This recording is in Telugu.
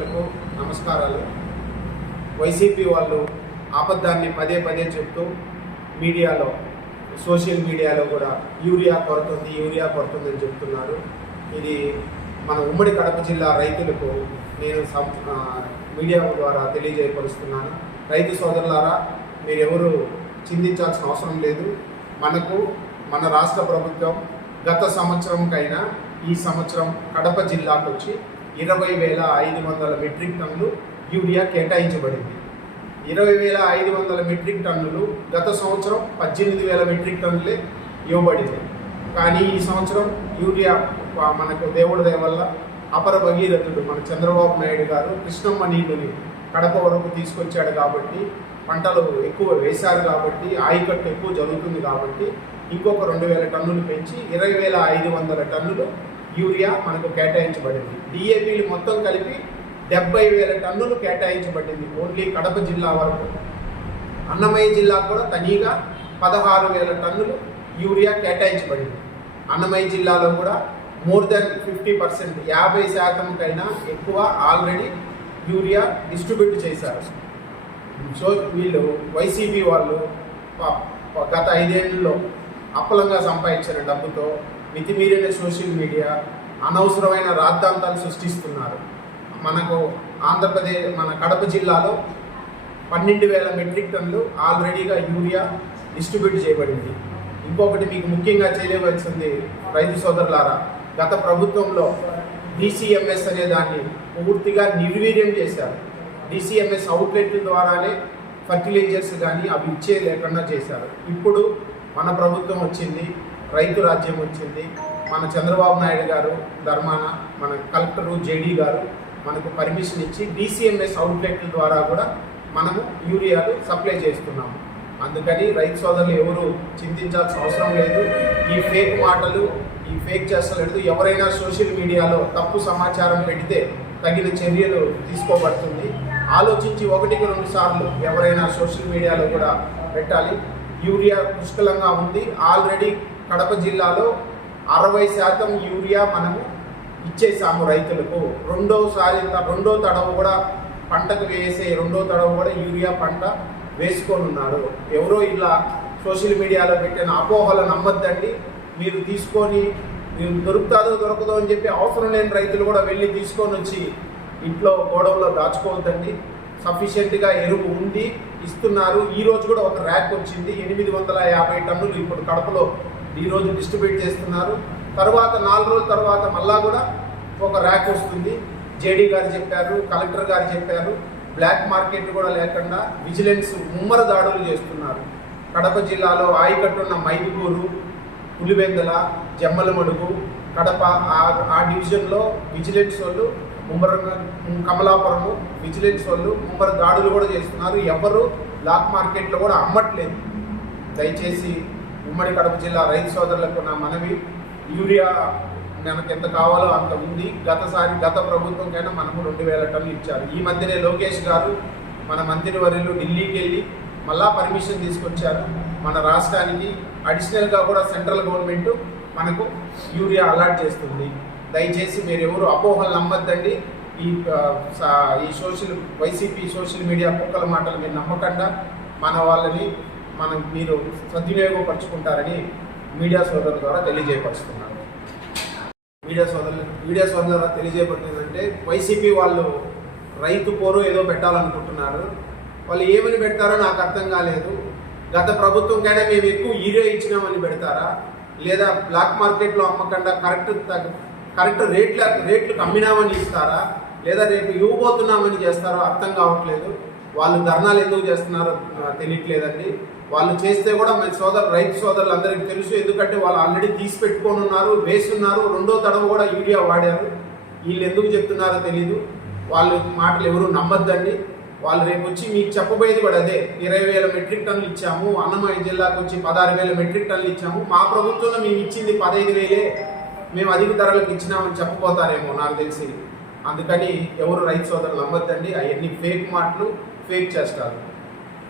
సోదరులకు నమస్కారాలు. వైసీపీ వాళ్ళు ఆపద్దాన్ని పదే పదే చెప్తూ మీడియాలో సోషల్ మీడియాలో కూడా యూరియా కొరతుంది యూరియా కొరతుందని చెప్తున్నారు. ఇది మన ఉమ్మడి కడప జిల్లా రైతులకు నేను సం- మీడియా ద్వారా తెలియజేయపరుస్తున్నాను. రైతు సోదరులారా మీరెవరు చింతించాల్సిన అవసరం లేదు. మనకు మన రాష్ట్ర ప్రభుత్వం గత సంవత్సరంకైనా ఈ సంవత్సరం కడప జిల్లాకు వచ్చి ఇరవై వేల ఐదు వందల మెట్రిక్ టన్నులు యూరియా కేటాయించబడింది. ఇరవై వేల ఐదు వందల మెట్రిక్ టన్నులు గత సంవత్సరం పద్దెనిమిది వేల మెట్రిక్ టన్నులే ఇవ్వబడింది. కానీ ఈ సంవత్సరం యూరియా మనకు దేవుడి దయ వల్ల అపర భగీరథుడు మన చంద్రబాబు నాయుడు గారు కృష్ణమ్మ నీళ్ళని కడప వరకు తీసుకొచ్చాడు కాబట్టి పంటలు ఎక్కువ వేశారు కాబట్టి ఆయికట్టు ఎక్కువ జరుగుతుంది కాబట్టి ఇంకొక రెండు వేల టన్నులు పెంచి ఇరవై వేల ఐదు వందల టన్నులు యూరియా మనకు కేటాయించబడింది. డిఏపీలు మొత్తం కలిపి డెబ్బై వేల టన్నులు కేటాయించబడింది ఓన్లీ కడప జిల్లా వరకు. అన్నమయ్య జిల్లా కూడా తనీగా పదహారు వేల టన్నులు యూరియా కేటాయించబడింది. అన్నమయ్య జిల్లాలో కూడా మోర్ దెన్ ఫిఫ్టీ పర్సెంట్ యాభై శాతంకైనా ఎక్కువ ఆల్రెడీ యూరియా డిస్ట్రిబ్యూట్ చేశారు. సో వీళ్ళు వైసీపీ వాళ్ళు గత ఐదేళ్ళలో అప్పలంగా సంపాదించిన డబ్బుతో మితిమీరిన సోషల్ మీడియా అనవసరమైన రాద్ధాంతాలు సృష్టిస్తున్నారు. మనకు ఆంధ్రప్రదేశ్ మన కడప జిల్లాలో పన్నెండు వేల మెట్రిక్ టన్లు ఆల్రెడీగా యూరియా డిస్ట్రిబ్యూట్ చేయబడింది. ఇంకొకటి మీకు ముఖ్యంగా చేయవలసింది రైతు సోదరులారా గత ప్రభుత్వంలో డిసిఎంఎస్ అనే దాన్ని పూర్తిగా నిర్వీర్యం చేశారు. డిసిఎంఎస్ అవుట్లెట్ ద్వారానే ఫర్టిలైజర్స్ కానీ అవి ఇచ్చే లేకుండా చేశారు. ఇప్పుడు మన ప్రభుత్వం వచ్చింది రైతు రాజ్యం వచ్చింది. మన చంద్రబాబు నాయుడు గారు ధర్మాన మన కలెక్టరు జేడీ గారు మనకు పర్మిషన్ ఇచ్చి డిసిఎంఎస్ అవుట్లెట్ల ద్వారా కూడా మనము యూరియాలు సప్లై చేస్తున్నాము. అందుకని రైతు సోదరులు ఎవరు చింతించాల్సిన అవసరం లేదు. ఈ ఫేక్ మాటలు ఈ ఫేక్ చేస్తలేదు ఎవరైనా సోషల్ మీడియాలో తప్పు సమాచారం పెడితే తగిన చర్యలు తీసుకోబడుతుంది. ఆలోచించి ఒకటికి రెండు సార్లు ఎవరైనా సోషల్ మీడియాలో కూడా పెట్టాలి. యూరియా పుష్కలంగా ఉంది. ఆల్రెడీ కడప జిల్లాలో అరవై శాతం యూరియా మనము ఇచ్చేసాము రైతులకు. రెండోసారి రెండో తడవు కూడా పంటకు వేసే రెండో తడవు కూడా యూరియా పంట వేసుకొని ఉన్నారు ఎవరో ఇలా సోషల్ మీడియాలో పెట్టిన అపోహలు నమ్మద్దండి. మీరు తీసుకొని మీరు దొరుకుతాదో దొరకదో అని చెప్పి అవసరం లేని రైతులు కూడా వెళ్ళి తీసుకొని వచ్చి ఇంట్లో గోడౌన్లో దాచుకోవద్దండి. సఫిషియెంట్గా ఎరువు ఉంది ఇస్తున్నారు. ఈరోజు కూడా ఒక ర్యాక్ వచ్చింది. ఎనిమిది వందల యాభై టన్నులు ఇప్పుడు కడపలో ఈరోజు డిస్ట్రిబ్యూట్ చేస్తున్నారు. తర్వాత నాలుగు రోజుల తర్వాత మళ్ళా కూడా ఒక ర్యాక్ వస్తుంది. జేడీ గారు చెప్పారు కలెక్టర్ గారు చెప్పారు. బ్లాక్ మార్కెట్ కూడా లేకుండా విజిలెన్స్ ముమ్మర దాడులు చేస్తున్నారు. కడప జిల్లాలో ఆయకట్టున్న మైదుగూరు పులివెందల జమ్మలమడుగు కడప ఆ- డివిజన్లో విజిలెన్స్ వాళ్ళు ముమ్మర కమలాపురము విజిలెన్స్ వాళ్ళు ముమ్మర దాడులు కూడా చేస్తున్నారు. ఎవరు బ్లాక్ మార్కెట్లో కూడా అమ్మట్లేదు. దయచేసి ఉమ్మడి కడప జిల్లా రైతు సోదరులకు నా మనవి. యూరియా మనకు ఎంత కావాలో అంత ఉంది. గతసారి గత ప్రభుత్వంకైనా మనకు రెండు వేల టన్నులు ఇచ్చారు. ఈ మధ్యనే లోకేష్ గారు మన మంత్రివర్యులు ఢిల్లీకి వెళ్ళి మళ్ళా పర్మిషన్ తీసుకొచ్చారు. మన రాష్ట్రానికి అడిషనల్గా కూడా సెంట్రల్ గవర్నమెంట్ మనకు యూరియా అలాట్ చేస్తుంది. దయచేసి మీరు ఎవరు అపోహలు నమ్మద్దండి. ఈ ఈ సోషల్ వైసీపీ సోషల్ మీడియా కుక్కల మాటలు మీరు నమ్మకుండా మన వాళ్ళని మనం మీరు సద్వినియోగపరుచుకుంటారని మీడియా సోదరుల ద్వారా తెలియజేయపరుస్తున్నాను. మీడియా సోదరులు మీడియా సోదరుల ద్వారా తెలియజేయబడుతుందంటే వైసీపీ వాళ్ళు రైతు పోరు ఏదో పెట్టాలనుకుంటున్నారు. వాళ్ళు ఏమని పెడతారో నాకు అర్థం కాలేదు. గత ప్రభుత్వంకైనా మేము ఎక్కువ ఈరే ఇచ్చినామని పెడతారా? లేదా బ్లాక్ మార్కెట్లో అమ్మకుండా కరెక్ట్ కరెక్ట్ రేట్ల రేట్లు అమ్మినామని ఇస్తారా? లేదా రేపు ఇవ్వబోతున్నామని చేస్తారో అర్థం కావట్లేదు. వాళ్ళు ధర్నాలు ఎందుకు చేస్తున్నారో తెలియట్లేదండి. వాళ్ళు చేస్తే కూడా మన సోదరు రైతు సోదరులు అందరికీ తెలుసు. ఎందుకంటే వాళ్ళు ఆల్రెడీ తీసి పెట్టుకొని ఉన్నారు వేస్తున్నారు. రెండో తడవ కూడా యూరియా వాడారు. వీళ్ళు ఎందుకు చెప్తున్నారో తెలీదు. వాళ్ళ మాటలు ఎవరు నమ్మద్దండి. వాళ్ళు రేపు వచ్చి మీకు చెప్పబోయేది కూడా అదే. ఇరవై వేల మెట్రిక్ టన్నులు ఇచ్చాము. అన్నమయ్య జిల్లాకు వచ్చి పదహారు వేల మెట్రిక్ టన్నులు ఇచ్చాము. మా ప్రభుత్వంలో మేము ఇచ్చింది పదహైదు వేలే. మేము అధిక ధరలకు ఇచ్చినామని చెప్పబోతారేమో నాకు తెలిసి. అందుకని ఎవరు రైతు సోదరులు నమ్మద్దండి. అవన్నీ ఫేక్ మాటలు. క్రియేట్ చేస్తారు.